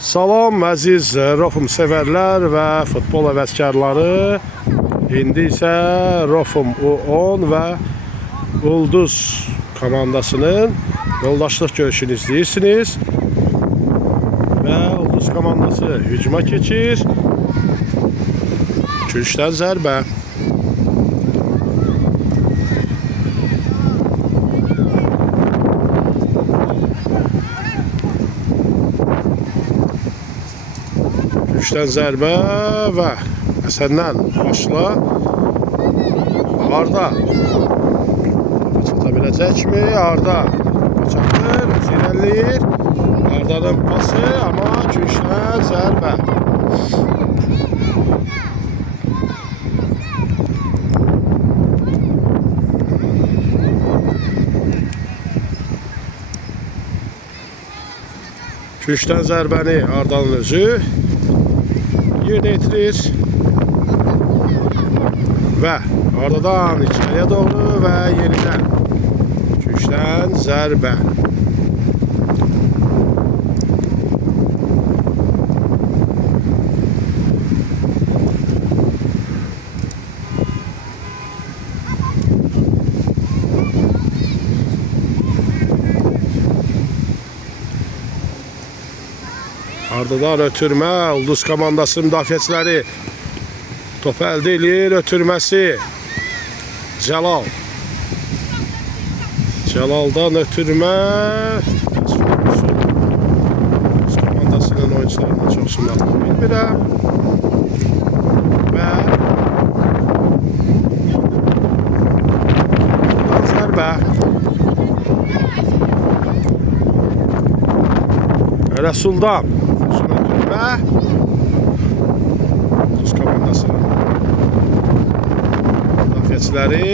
Salam əziz Rofum sevərlər və futbol həvəskarları. İndi isə Rofum U10 və Ulduz komandasının yoldaşlıq görüşünü izləyirsiniz. Və Ulduz komandası hücuma keçir. Kürşdən zərbə. Kürşdən zərbə və Həsəndən başla. Arda çata biləcəkmi? Arda çatır, irəliləyir. Arda'nın pası, amma Kürşdən zərbə. Kürşdən zərbəni Arda'nın özü yerine yetirir və Arda'dan içəriyə doğru və yerindən Kürşdən zərbə. Arda'dan ötürmə, Ulduz komandası müdafiəçiləri topu əldə edir, ötürməsi Cəlal. Cəlaldan ötürmə, Ulduz komandasının oyuncularından çox sunaqlı bilmirəm. Və buradan zərbə. Rəsuldan Ulduz komandası müdafiəçiləri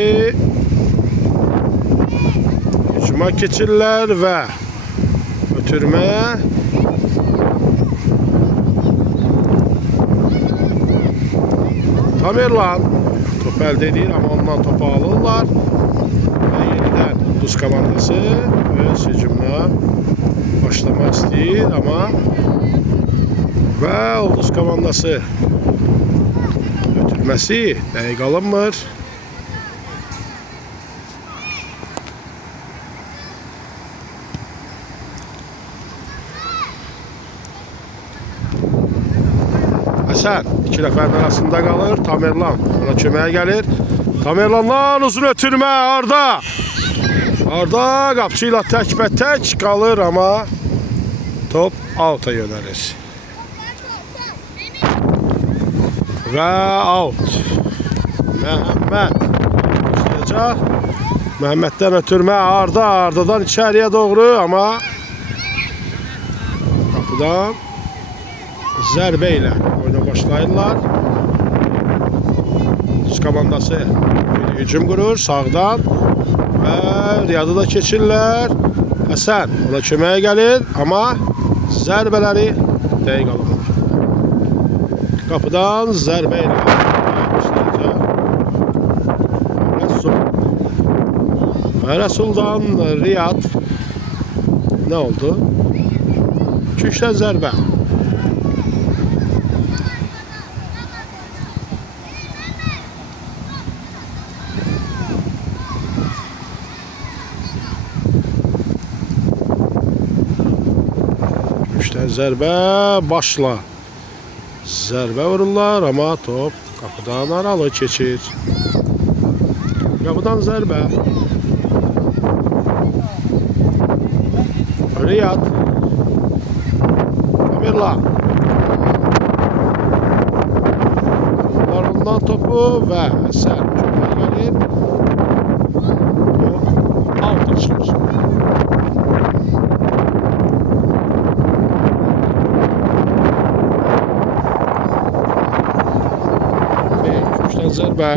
hücuma keçirlər və ötürmə Tamerlan topu əldə edir, amma ondan topu alırlar və yenidən Ulduz komandası öz hücumuna başlamaq istəyir, amma və Ulduz komandası ötürməsi dəqiq alınmır. Həsən iki nəfərin arasında qalır. Tamerlan ona köməyə gəlir. Tamerlandan uzun ötürmə Arda. Arda qapçı ilə təkbətək qalır, amma top out'a yönəlir. Və out. Məhəmməd başlayacaq. Məhəmməddən ötürmə Arda. Ardadan içəriyə doğru, amma qapıdan zərbə ilə oyuna başlayırlar. Ulduz komandası hücum qurur sağdan və Riyadı da keçirlər. Həsən ona köməyə gəlir, amma zərbələri dəqiq alınır. Qapıdan zərbə ilə başlayacaq. Rəsuldan Riyad. Nə oldu? Kürşdən zərbə. Kürşdən zərbə başla. Zərbə vururlar, amma top qapıdan aralı keçir. Qapıdan zərbə. Riyad. Tamerlan. Ondan topu və Həsən köməyə gəlir. Top altı çıxır. Zərbə.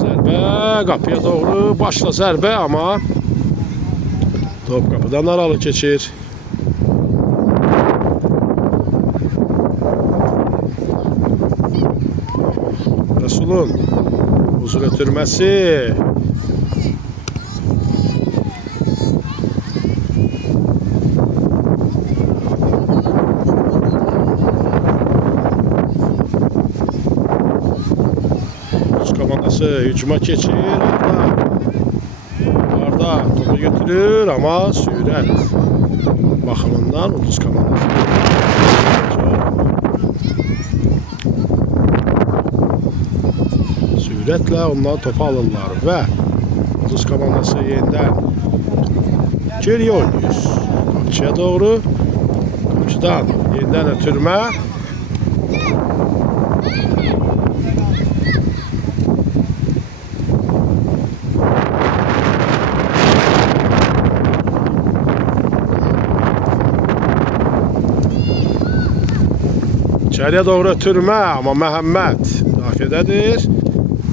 Zərbə qapıya doğru başla zərbə, amma top qapıdan aralı keçir. Rəsulun uzun ötürməsi komandası hücuma keçir. Arda topu götürür ama sürət baxımından Ulduz komandası. Sürətlə ondan topu alırlar və Ulduz komandası yenidən geriyə oynayır. Qapçıya doğru. Qapçıdan yenidən ötürmə. İçeriye doğru ötürmə, amma Məhəmməd müdafiədədir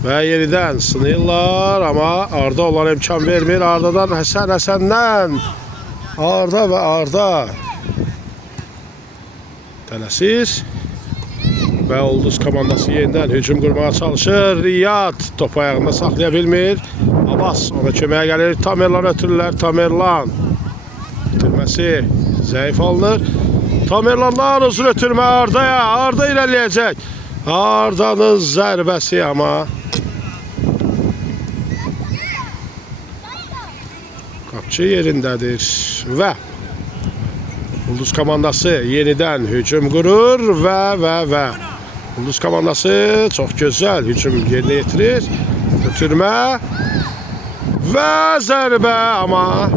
və yenidən sınıyırlar, amma Arda onlara imkan vermir. Ardadan Həsəndən Arda və Arda tələsir və Ulduz komandası yenidən hücum qurmağa çalışır. Riyad topu ayağında saxlaya bilmir. Abbas ona köməyə gəlir. Tamerlan ötürürlər. Tamerlan ötürməsi zəif alınır. Tamerlandan uzun ötürmə Arda'ya. Arda irəliləyəcək. Arda'nın zərbəsi amma qapçı yerindədir və Ulduz komandası yenidən hücum qurur və Ulduz komandası çox gözəl hücum yerinə yetirir. Ötürmə və zərbə amma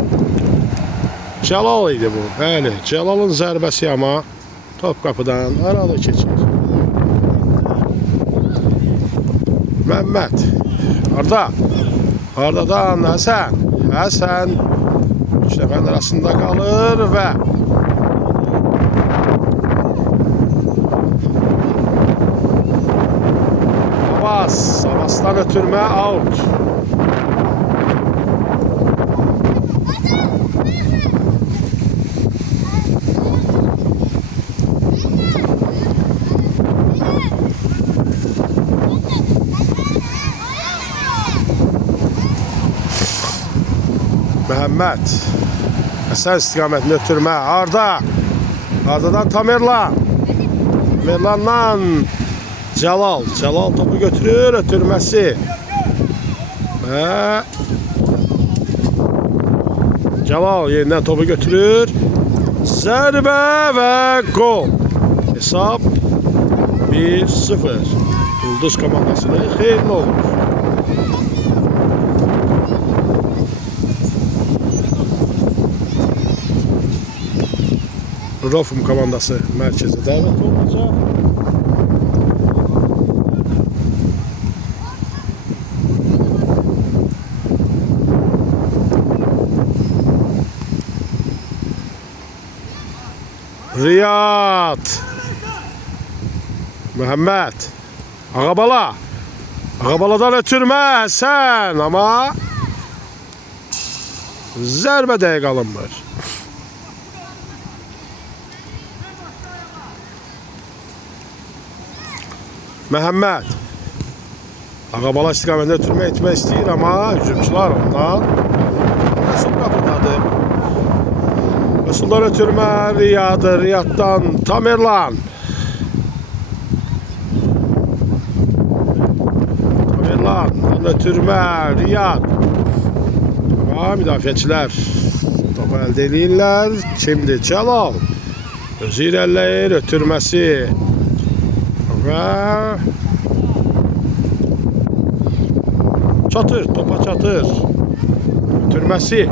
Cəlal idi bu. Bəli, Cəlalın zərbəsi amma top qapıdan aralı keçir. Məhəmməd. Arda. Ardadan Həsən. Həsən 3 nəfərin arasında qalır və Abbas. Abbasdan ötürmə out. Məhəmməd. Həsən istiqamətini ötürmə. Arda. Ardadan Tamerlan. Tamerlandan Cəlal. Cəlal topu götürür. Ötürməsi. Və Cəlal yenidən topu götürür. Zərbə və gol. Hesab 1-0. Ulduz komandasına xeyirli olur. Rofum komandası mərkəzə dəvət olunacaq. Riyad. Məhəmməd. Ağabala. Ağabaladan ötürmə Həsən amma zərbə dəqiq alınmır. Məhəmməd. Ağabala istiqamətində ötürmə etmək istəyir, amma hücumçular ondan Rəsul qapıdadır. Rəsuldan ötürmə Riyaddır. Riyaddan Tamerlan. Tamerlandan ötürmə Riyad. Amma müdafiəçilər topu əldə edirlər. Kimdir? Cəlal. Özü irəliləyir. Ötürməsi. Və çatır, topa çatır. Ötürməsi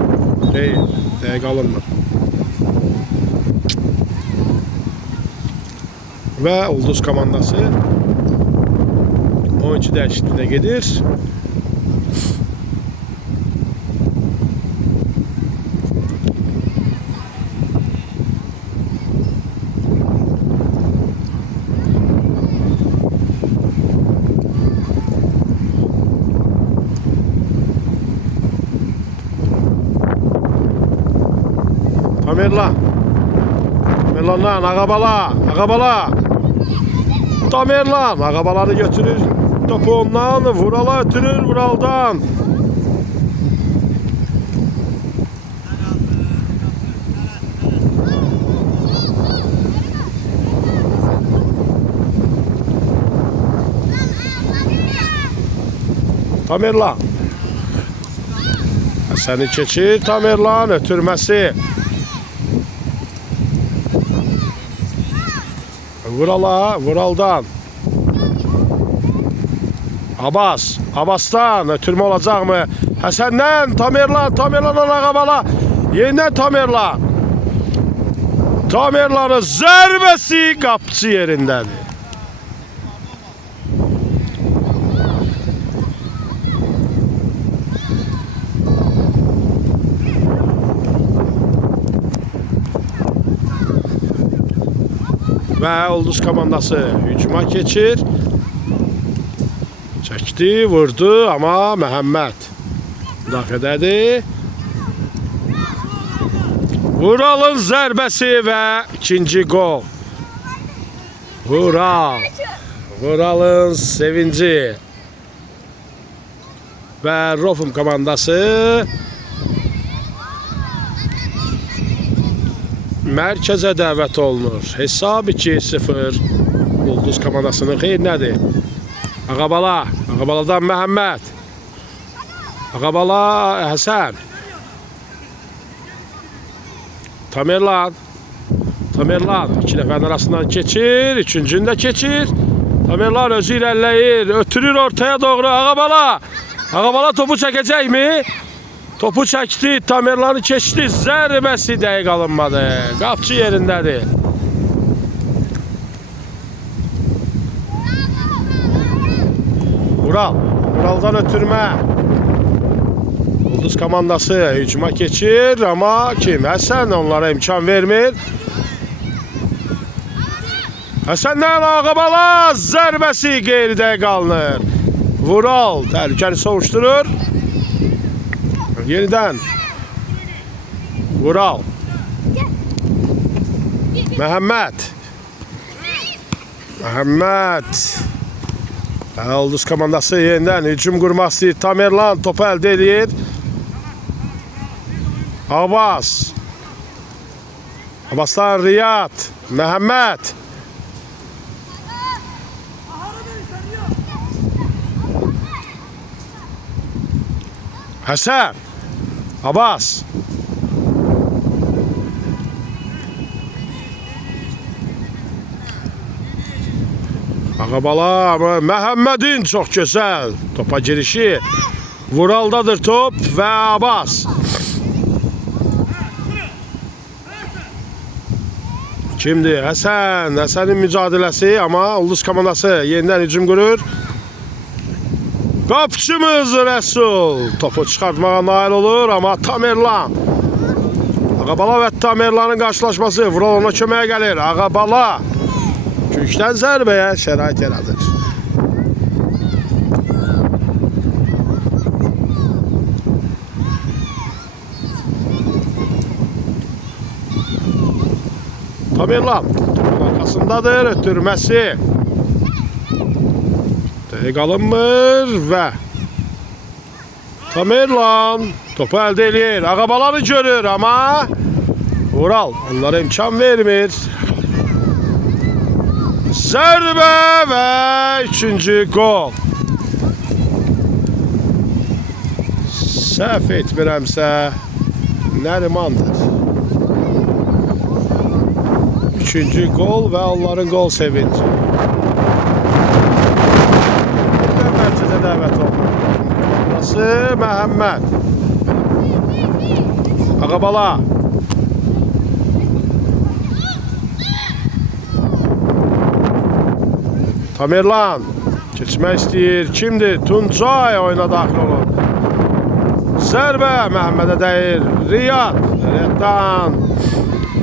deyil, dəqiq alınmır. Və Ulduz komandası oyuncu dəyişikliğine gedir. Tamerlan. Tamerlan'dan Ağabala. Tamerlan. Ağabaları götürür. Topu ondan. Vural'a ötürür. Vural'dan. Tamerlan. Həsəni keçir. Tamerlan ötürməsi. Vurala, Vuraldan. Abbas, Abbasdan ötürmə olacaqmı? Həsəndən Tamerlan, Tamerlandan Ağabala. Yenidən Tamerlan. Tamerlanın zərbəsi qapçı yerindədir. Və Ulduz komandası hücuma keçir. Çəkdi, vurdu, amma Məhəmməd müdafiədədir. Vuralın zərbəsi və ikinci gol. Vural. Vuralın sevinci. Və Rofum komandası mərkəzə dəvət olunur. Hesab 2-0. Ulduz komandasının xeyrinədir. Ağabala. Ağabaladan Məhəmməd. Ağabala Həsən. Tamerlan. Tamerlan. İki nəfərin arasından keçir. Üçüncünü də keçir. Tamerlan özü irəliləyir. Ötürür ortaya doğru. Ağabala. Ağabala topu çəkəcəkmi? Topu çəkdi. Tamerlanı keçdi. Zərbəsi dəqiq alınmadı. Qapçı yerindədir. Vural. Vuraldan ötürmə. Ulduz komandası hücuma keçir, amma kim? Həsən onlara imkan vermir. Həsəndən Ağabala zərbəsi qeyridə qalınır. Vural təhlükəni soğuşdurur. Yenidən Vural. Məhəmməd. Məhəmməd. Ulduz komandası yenidən hücum qurmaq istəyir. Tamerlan topu əldə edir. Abbas. Abbasdan Riyad. Məhəmməd. Həsən. Abbas. Ağabala, Məhəmmədin çox gözəl topa girişi. Vuraldadır top və Abbas. Kimdir? Həsən. Həsənin mücadiləsi, amma Ulduz komandası yenidən hücum qurur. Qapçımız Rəsul topu çıxartmağa nail olur, amma Tamerlan. Ağabala və Tamerlanın qarşılaşması. Vural ona köməyə gəlir. Ağabala kökdən zərbəyə şərait yaradır. Tamerlan topun arkasındadır, ötürməsi. Dəqiq alınmır və Tamerlan topu əldə edir. Ağabalanı görür, amma Vural onlara imkan vermir. Zərbə və üçüncü gol. Səhv etmirəmsə Nərimandır. Üçüncü gol və onların gol sevinci. Mərkəzə dəvət olunur. Burası Məhəmməd. Ağabala. Tamerlan keçmək istəyir. Kimdir? Tuncay oyuna daxil olur. Zərbə Məhəmmədə dəyir. Riyad. Riyaddan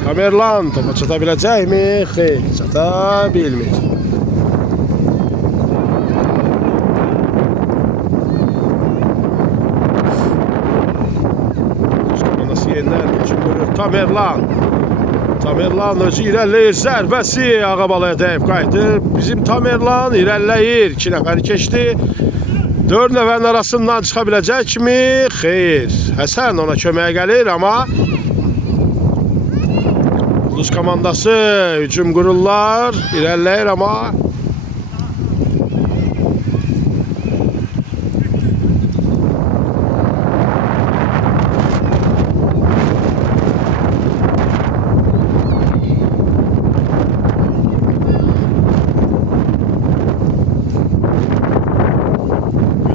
Tamerlan topa çata biləcəkmi? Xeyr, çata bilmir. Komandası yenidən hücum qurur. Tamerlan. Tamerlan özü irəliləyir. Zərbəsi Ağabalaya dəyib qayıdır. Bizim Tamerlan irəliləyir. 2 nəfəri keçdi. 4 nəfərin arasından çıxa biləcəkmi? Xeyr. Həsən ona köməyə gəlir, amma Ulduz komandası hücum qururlar. İrəliləyir, amma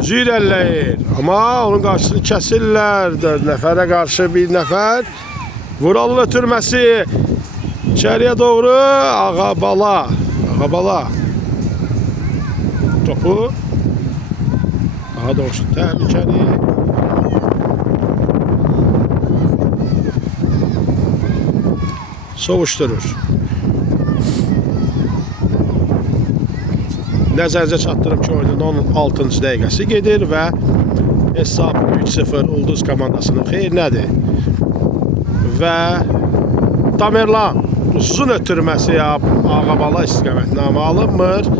özü irəliləyir. Amma onun qarşısını kəsirlər. 4 nəfərə qarşı 1 nəfər. Vuralın ötürməsi. İçəriyə doğru Ağabala. Ağabala. Topu. Daha doğrusu təhlükəli. Sovuşturur. Nəzərinizə çatdırım ki, oyunun 16-cı dəqiqəsi gedir və hesab 3-0 Ulduz komandasının xeyrinədir. Və Tamerlan uzun ötürməsi Ağabala istiqamətinə alınmır.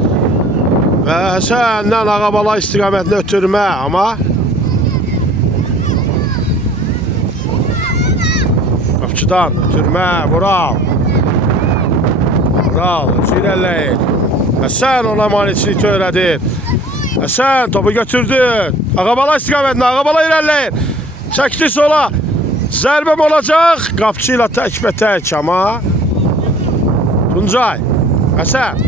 Və Həsəndən Ağabala istiqamətinə ötürmə, amma qapçıdan ötürmə, Vural. Vural özü irəliləyir. Həsən ona maneçilik törədir. Həsən topu götürdü. Ağabala istiqamətinə, Ağabala irəliləyir. Çəkdi sola. Zərbəm olacaq. Qapçı ilə təkbətək, amma Tuncay. Həsən.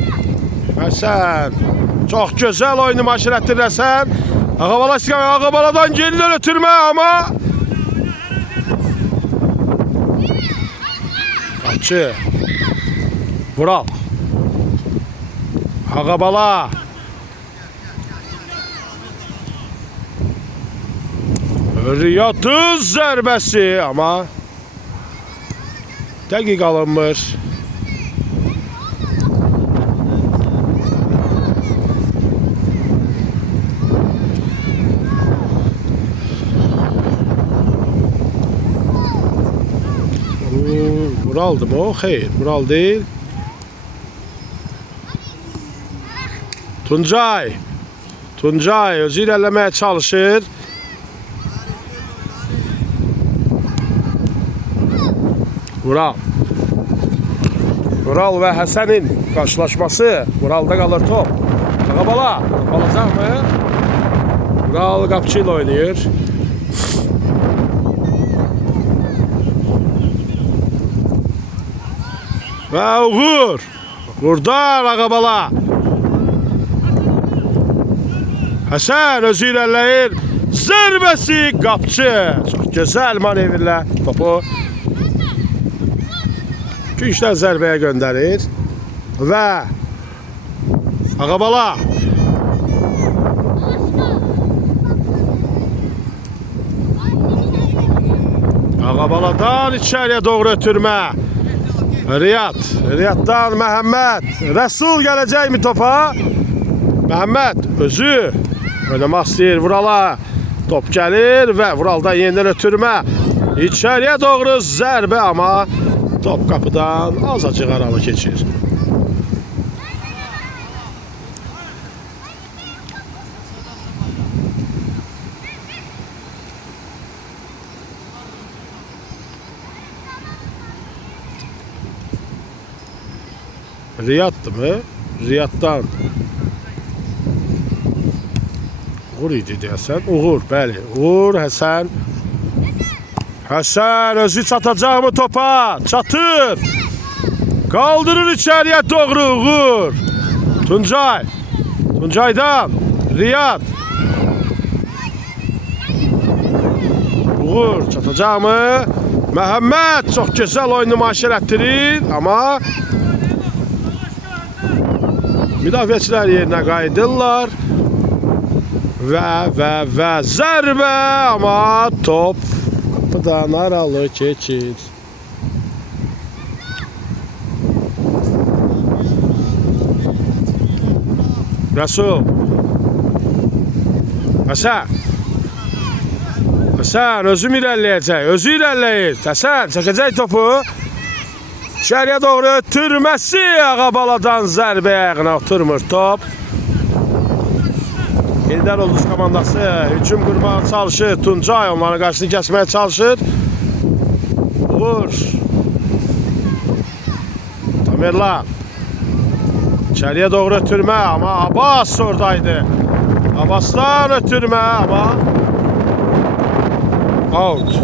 Həsən. Çox gözəl oyunu maşirətdir Həsən. Ağabala istiqamətinə, Ağabaladan geridən ötürmə, amma qapçı. Vural. Ağabala. Riyadın zərbəsi, amma dəqiq alınmır. Vuraldı mı o? Xeyr, Vural değil. Tuncay. Tuncay özü irəliləməyə çalışır. Vural. Vural və Həsənin qarşılaşması. Vuralda qalır top. Ağabala. Top alacaq mı? Vural qapçı ilə oynayır. Və Uğur. Buradan Ağabala. Həsən özü irəliləyir. Zərbəsi qapçı. Çox gözəl manevrlə topu gücdən zərbəyə göndərir. Və Ağabala. Ağabaladan içəriyə doğru ötürmə. Riyad. Riyaddan Məhəmməd. Rəsul gələcəkmi topa? Məhəmməd özü oynamaq istəyir Vurala. Top gəlir və Vuraldan yenidən ötürmə. İçəriyə doğru zərbə, amma top qapıdan azacıq aralı keçir. Riyad'dı mı? Riyad'dan Uğur idi deyəsən. Uğur, bəli. Uğur, Həsən. Həsən özü çatacaq mı topa? Çatır. Kaldırır içəriyə doğru Uğur. Tuncay. Tuncay'dan Riyad. Uğur çatacaq mı? Məhəmməd çox gözəl oyunu maşir etdirir, amma müdafiəçilər yerinə qayıdırlar. Və zərbə, amma top qapıdan aralı keçir. Rəsul. Həsən. Həsən özüm irəliləyəcək. Özü irəliləyir. Həsən çəkəcək topu. İçəriyə doğru ötürməsi. Ağabaladan zərbə ayağına oturmur top. Yenidən Ulduz komandası hücum qurmağa çalışır. Tuncay onların qarşısını kəsməyə çalışır. Uğur. Tamerlan. İçəriyə doğru ötürmə, amma Abbas oradaydı. Abbasdan ötürmə, amma out.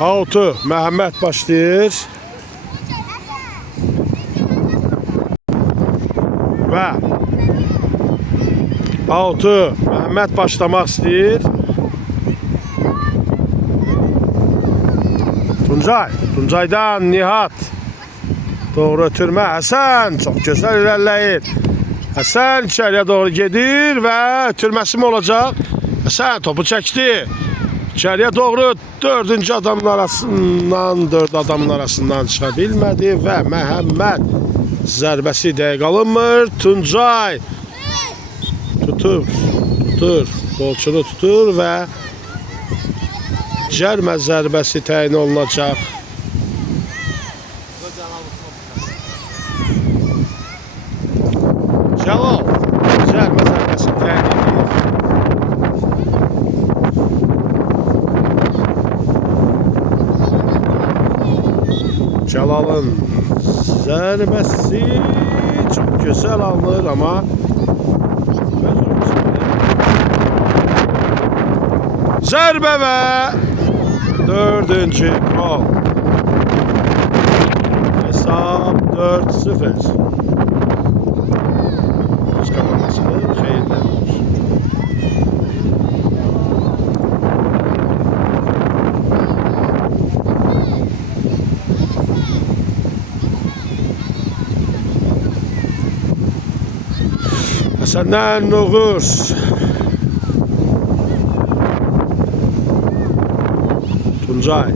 Out'u Məhəmməd başlayır. Və Autu. Məhəmməd başlamaq istəyir. Tuncaydan Nihat. Doğru ötürmə. Həsən çox gözəl irəliləyir. Həsən içəriyə doğru gedir və ötürməsi mi olacaq? Həsən topu çəkdi. İçəriyə doğru dörd adamın arasından çıxa bilmədi və Məhəmməd zərbəsi dəqiq alınmır. Tuncay tutur, qolçunu tutur və cərmə zərbəsi təyin olunacaq. Cəlal cərmə zərbəsi təyin edir. Cəlalın zərbəsi çox gözəl alınır, amma zərbə və dördüncü gol. Hesab 4-0. Komandasını xeyirlər olsun. Həsəndən Noğuz. Tuncay.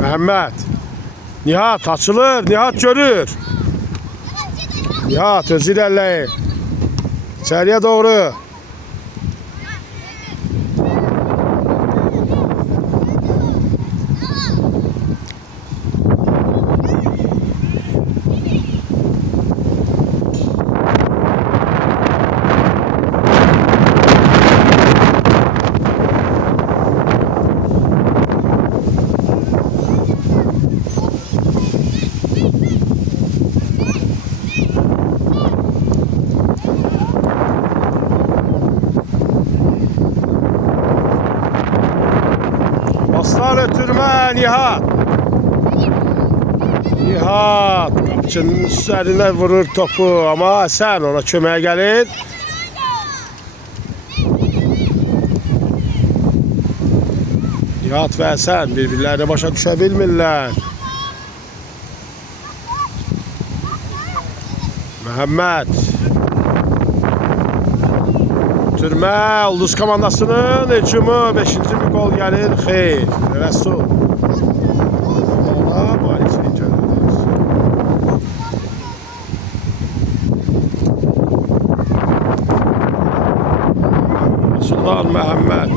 Məhəmməd. Nihat açılır. Nihat görür. Nihat öz irəliləyir. İçəriyə doğru. Aslan ötürmə Nihat. Nihat qapıçının üzərinə vurur topu, amma Həsən ona köməyə gəlir. Nihat və Həsən bir-birlərini başa düşə bilmirlər. Məhəmməd. Ötürmə Ulduz komandasının hücumu 5-ci bir gol gəlir. Xeyr. Rəsul. Ona barisini törədir. Rəsuldan Məhəmməd.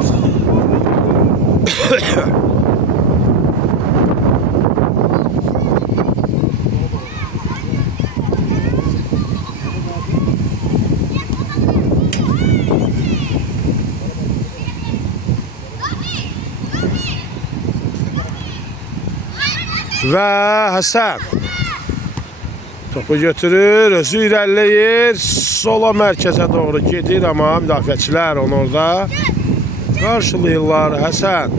Və Həsən topu götürür, özü irəliləyir, sola mərkəzə doğru gedir, amma müdafiəçilər onu orada qarşılayırlar. Həsən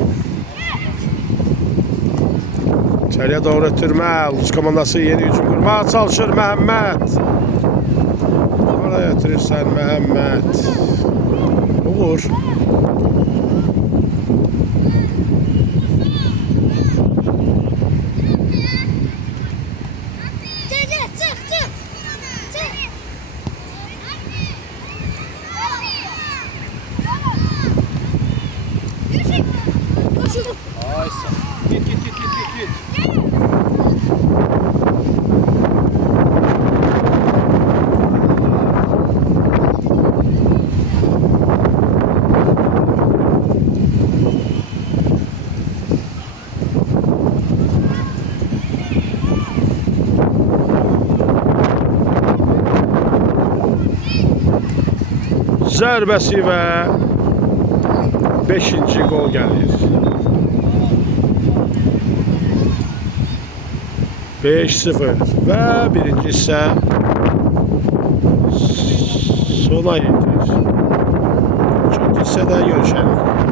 içəriyə doğru ötürmə, Ulduz komandası yeni hücum qurmağa çalışır. Məhəmməd oraya ötürürsən Məhəmməd, olur. Git. Zərbəsi və 5-ci gol gəlir. 5-0 və birinci hissə sona yetir. İkinci hissədə görüşərik.